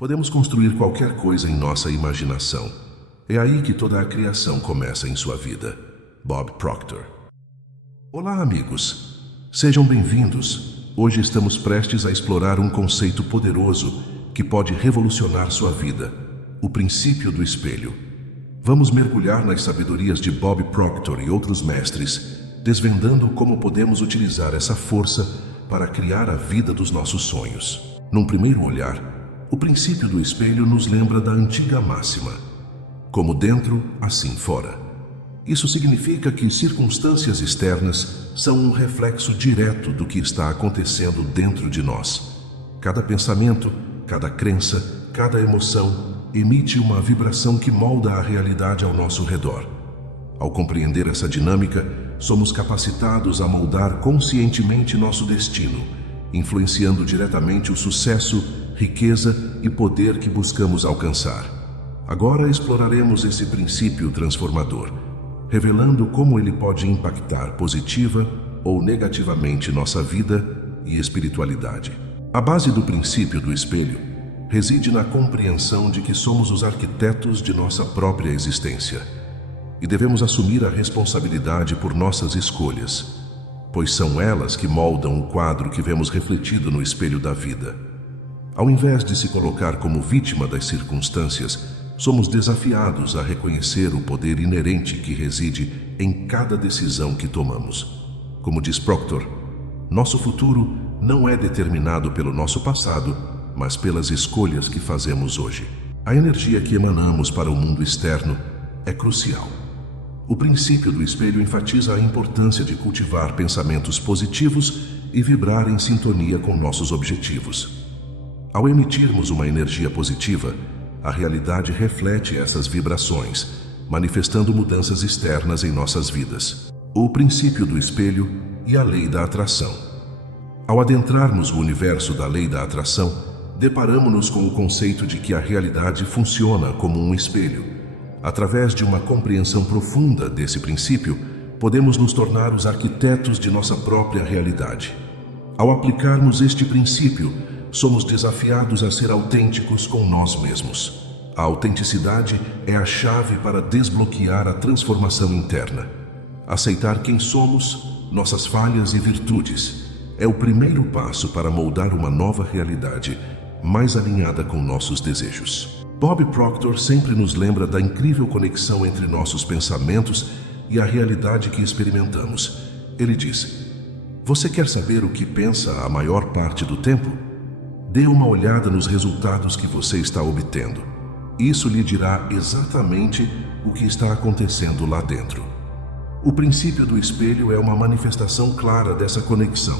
Podemos construir qualquer coisa em nossa imaginação. É aí que toda a criação começa em sua vida. Bob Proctor. Olá, amigos. Sejam bem-vindos. Hoje estamos prestes a explorar um conceito poderoso que pode revolucionar sua vida: o princípio do espelho. Vamos mergulhar nas sabedorias de Bob Proctor e outros mestres, desvendando como podemos utilizar essa força para criar a vida dos nossos sonhos. Num primeiro olhar, o princípio do espelho nos lembra da antiga máxima: como dentro, assim fora. Isso significa que circunstâncias externas são um reflexo direto do que está acontecendo dentro de nós. Cada pensamento, cada crença, cada emoção emite uma vibração que molda a realidade ao nosso redor. Ao compreender essa dinâmica, somos capacitados a moldar conscientemente nosso destino, influenciando diretamente o sucesso, riqueza e poder que buscamos alcançar. Agora exploraremos esse princípio transformador, revelando como ele pode impactar positiva ou negativamente nossa vida e espiritualidade. A base do princípio do espelho reside na compreensão de que somos os arquitetos de nossa própria existência e devemos assumir a responsabilidade por nossas escolhas, pois são elas que moldam o quadro que vemos refletido no espelho da vida. Ao invés de se colocar como vítima das circunstâncias, somos desafiados a reconhecer o poder inerente que reside em cada decisão que tomamos. Como diz Proctor, nosso futuro não é determinado pelo nosso passado, mas pelas escolhas que fazemos hoje. A energia que emanamos para o mundo externo é crucial. O princípio do espelho enfatiza a importância de cultivar pensamentos positivos e vibrar em sintonia com nossos objetivos. Ao emitirmos uma energia positiva, a realidade reflete essas vibrações, manifestando mudanças externas em nossas vidas. O princípio do espelho e a lei da atração. Ao adentrarmos o universo da lei da atração, deparamos-nos com o conceito de que a realidade funciona como um espelho. Através de uma compreensão profunda desse princípio, podemos nos tornar os arquitetos de nossa própria realidade. Ao aplicarmos este princípio, somos desafiados a ser autênticos com nós mesmos. A autenticidade é a chave para desbloquear a transformação interna. Aceitar quem somos, nossas falhas e virtudes, é o primeiro passo para moldar uma nova realidade mais alinhada com nossos desejos. Bob Proctor sempre nos lembra da incrível conexão entre nossos pensamentos e a realidade que experimentamos. Ele diz: você quer saber o que pensa a maior parte do tempo? Dê uma olhada nos resultados que você está obtendo. Isso lhe dirá exatamente o que está acontecendo lá dentro. O princípio do espelho é uma manifestação clara dessa conexão.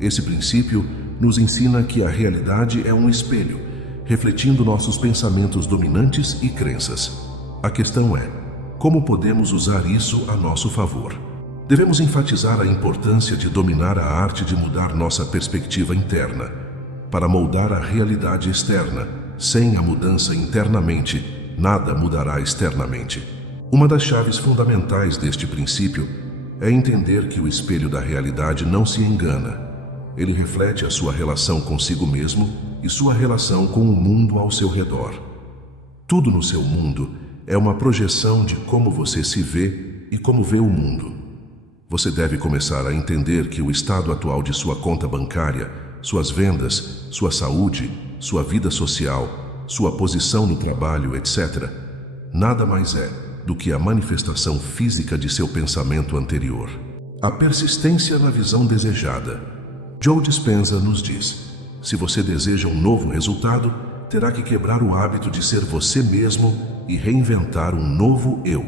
Esse princípio nos ensina que a realidade é um espelho, refletindo nossos pensamentos dominantes e crenças. A questão é: como podemos usar isso a nosso favor? Devemos enfatizar a importância de dominar a arte de mudar nossa perspectiva interna, para moldar a realidade externa. Sem a mudança internamente, nada mudará externamente. Uma das chaves fundamentais deste princípio é entender que o espelho da realidade não se engana. Ele reflete a sua relação consigo mesmo e sua relação com o mundo ao seu redor. Tudo no seu mundo é uma projeção de como você se vê e como vê o mundo. Você deve começar a entender que o estado atual de sua conta bancária, suas vendas, sua saúde, sua vida social, sua posição no trabalho, etc., nada mais é do que a manifestação física de seu pensamento anterior. A persistência na visão desejada. Joe Dispenza nos diz: se você deseja um novo resultado, terá que quebrar o hábito de ser você mesmo e reinventar um novo eu.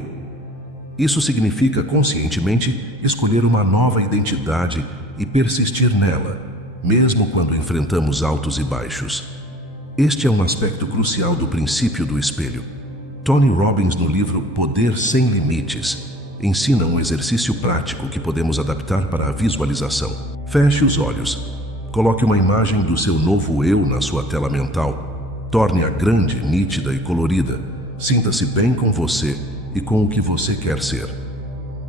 Isso significa conscientemente escolher uma nova identidade e persistir nela, mesmo quando enfrentamos altos e baixos. Este é um aspecto crucial do princípio do espelho. Tony Robbins, no livro Poder Sem Limites, ensina um exercício prático que podemos adaptar para a visualização. Feche os olhos. Coloque uma imagem do seu novo eu na sua tela mental. Torne-a grande, nítida e colorida. Sinta-se bem com você e com o que você quer ser.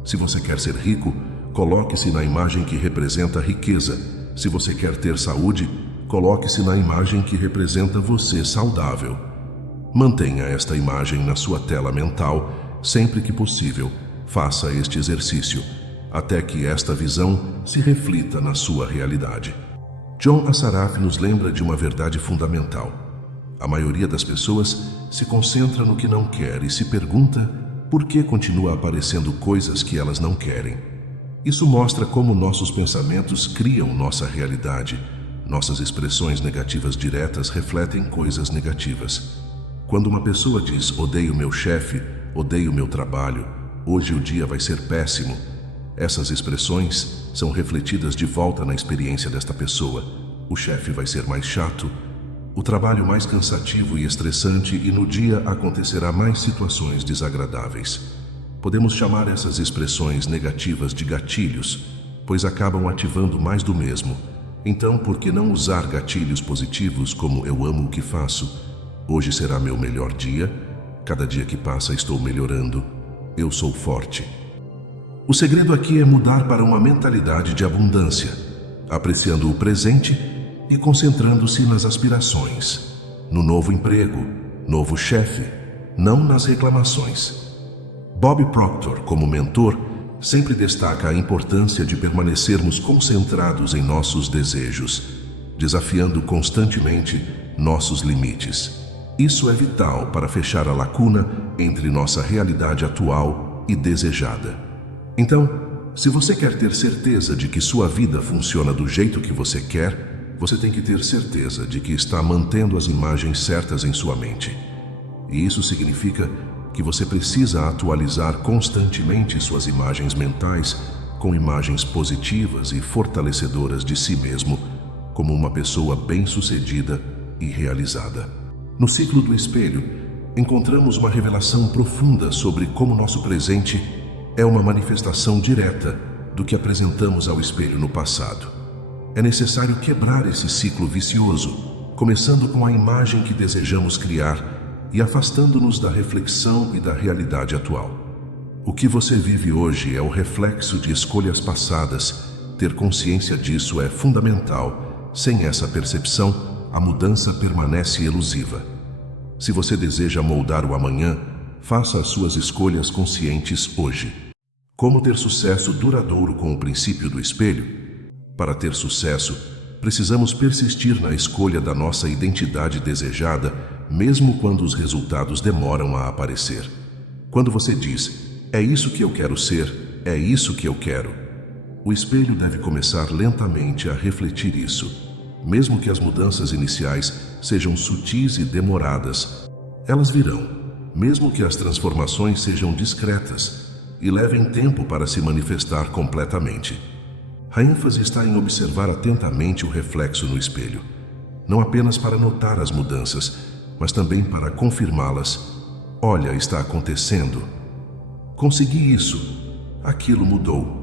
Se você quer ser rico, coloque-se na imagem que representa a riqueza. Se você quer ter saúde, coloque-se na imagem que representa você saudável. Mantenha esta imagem na sua tela mental sempre que possível. Faça este exercício até que esta visão se reflita na sua realidade. John Assaraf nos lembra de uma verdade fundamental. A maioria das pessoas se concentra no que não quer e se pergunta por que continua aparecendo coisas que elas não querem. Isso mostra como nossos pensamentos criam nossa realidade. Nossas expressões negativas diretas refletem coisas negativas. Quando uma pessoa diz odeio meu chefe, odeio meu trabalho, hoje o dia vai ser péssimo, essas expressões são refletidas de volta na experiência desta pessoa. O chefe vai ser mais chato, o trabalho mais cansativo e estressante, e no dia acontecerá mais situações desagradáveis. Podemos chamar essas expressões negativas de gatilhos, pois acabam ativando mais do mesmo. Então, por que não usar gatilhos positivos como eu amo o que faço? Hoje será meu melhor dia. Cada dia que passa estou melhorando. Eu sou forte. O segredo aqui é mudar para uma mentalidade de abundância, apreciando o presente e concentrando-se nas aspirações, no novo emprego, novo chefe, não nas reclamações. Bob Proctor, como mentor, sempre destaca a importância de permanecermos concentrados em nossos desejos, desafiando constantemente nossos limites. Isso é vital para fechar a lacuna entre nossa realidade atual e desejada. Então, se você quer ter certeza de que sua vida funciona do jeito que você quer, você tem que ter certeza de que está mantendo as imagens certas em sua mente. E isso significa que você precisa atualizar constantemente suas imagens mentais com imagens positivas e fortalecedoras de si mesmo, como uma pessoa bem-sucedida e realizada. No ciclo do espelho, encontramos uma revelação profunda sobre como nosso presente é uma manifestação direta do que apresentamos ao espelho no passado. É necessário quebrar esse ciclo vicioso, começando com a imagem que desejamos criar e afastando-nos da reflexão e da realidade atual. O que você vive hoje é o reflexo de escolhas passadas. Ter consciência disso é fundamental. Sem essa percepção, a mudança permanece elusiva. Se você deseja moldar o amanhã, faça as suas escolhas conscientes hoje. Como ter sucesso duradouro com o princípio do espelho? Para ter sucesso, precisamos persistir na escolha da nossa identidade desejada, mesmo quando os resultados demoram a aparecer. Quando você diz, é isso que eu quero ser, é isso que eu quero, o espelho deve começar lentamente a refletir isso. Mesmo que as mudanças iniciais sejam sutis e demoradas, elas virão. Mesmo que as transformações sejam discretas e levem tempo para se manifestar completamente. A ênfase está em observar atentamente o reflexo no espelho, não apenas para notar as mudanças, mas também para confirmá-las. Olha, está acontecendo. Consegui isso. Aquilo mudou.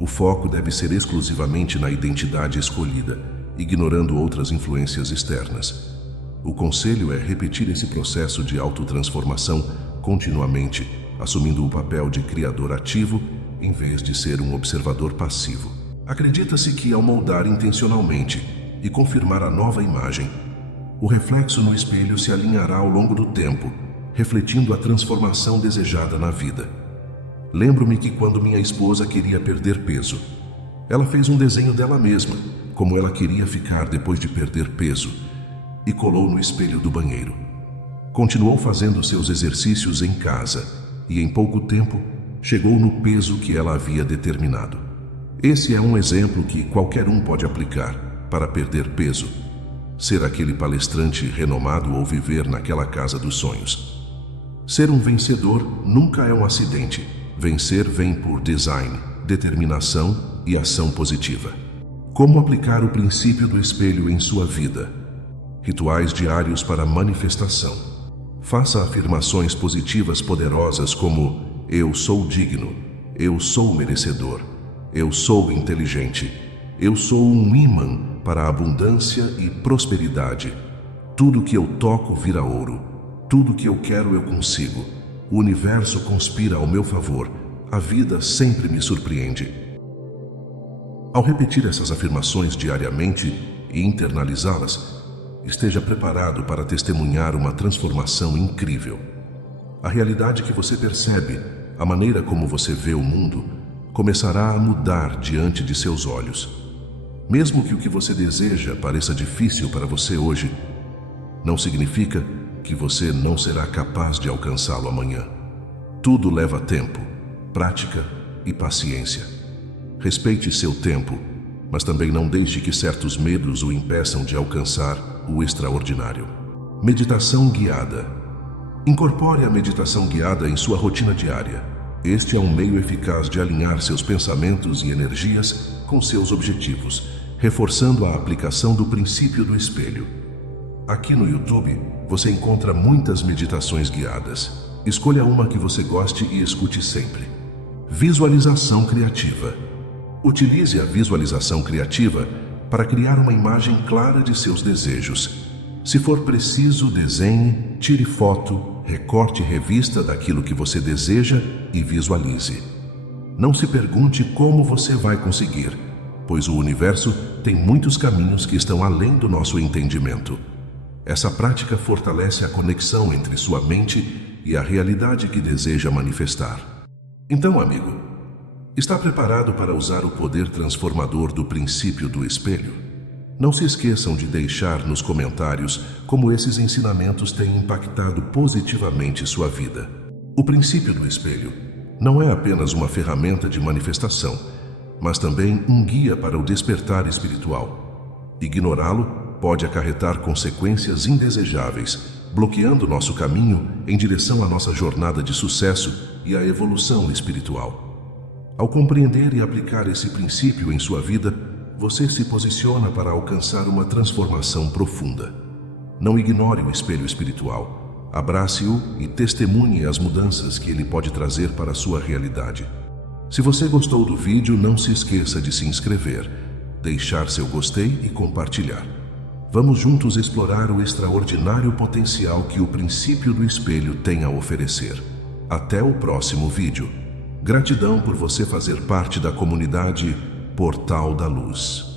O foco deve ser exclusivamente na identidade escolhida, ignorando outras influências externas. O conselho é repetir esse processo de autotransformação continuamente, assumindo o papel de criador ativo em vez de ser um observador passivo. Acredita-se que ao moldar intencionalmente e confirmar a nova imagem, o reflexo no espelho se alinhará ao longo do tempo, refletindo a transformação desejada na vida. Lembro-me que quando minha esposa queria perder peso, ela fez um desenho dela mesma, como ela queria ficar depois de perder peso, e colou no espelho do banheiro. Continuou fazendo seus exercícios em casa e, em pouco tempo, chegou no peso que ela havia determinado. Esse é um exemplo que qualquer um pode aplicar para perder peso, ser aquele palestrante renomado ou viver naquela casa dos sonhos. Ser um vencedor nunca é um acidente. Vencer vem por design, determinação e ação positiva. Como aplicar o princípio do espelho em sua vida? Rituais diários para manifestação. Faça afirmações positivas poderosas como eu sou digno, eu sou merecedor, eu sou inteligente, eu sou um imã para a abundância e prosperidade. Tudo que eu toco vira ouro, tudo que eu quero eu consigo. O universo conspira ao meu favor, a vida sempre me surpreende. Ao repetir essas afirmações diariamente, e internalizá-las, esteja preparado para testemunhar uma transformação incrível. A realidade que você percebe, a maneira como você vê o mundo, começará a mudar diante de seus olhos. Mesmo que o que você deseja pareça difícil para você hoje, não significa que você não será capaz de alcançá-lo amanhã. Tudo leva tempo, prática e paciência. Respeite seu tempo, mas também não deixe que certos medos o impeçam de alcançar o extraordinário. Meditação guiada. Incorpore a meditação guiada em sua rotina diária. Este é um meio eficaz de alinhar seus pensamentos e energias com seus objetivos, reforçando a aplicação do princípio do espelho. Aqui no YouTube, você encontra muitas meditações guiadas. Escolha uma que você goste e escute sempre. Visualização criativa. Utilize a visualização criativa para criar uma imagem clara de seus desejos. Se for preciso, desenhe, tire foto, recorte revista daquilo que você deseja e visualize. Não se pergunte como você vai conseguir, pois o universo tem muitos caminhos que estão além do nosso entendimento. Essa prática fortalece a conexão entre sua mente e a realidade que deseja manifestar. Então, amigo, está preparado para usar o poder transformador do princípio do espelho? Não se esqueçam de deixar nos comentários como esses ensinamentos têm impactado positivamente sua vida. O princípio do espelho não é apenas uma ferramenta de manifestação, mas também um guia para o despertar espiritual. Ignorá-lo pode acarretar consequências indesejáveis, bloqueando nosso caminho em direção à nossa jornada de sucesso e à evolução espiritual. Ao compreender e aplicar esse princípio em sua vida, você se posiciona para alcançar uma transformação profunda. Não ignore o espelho espiritual. Abrace-o e testemunhe as mudanças que ele pode trazer para a sua realidade. Se você gostou do vídeo, não se esqueça de se inscrever, deixar seu gostei e compartilhar. Vamos juntos explorar o extraordinário potencial que o princípio do espelho tem a oferecer. Até o próximo vídeo. Gratidão por você fazer parte da comunidade Portal da Luz.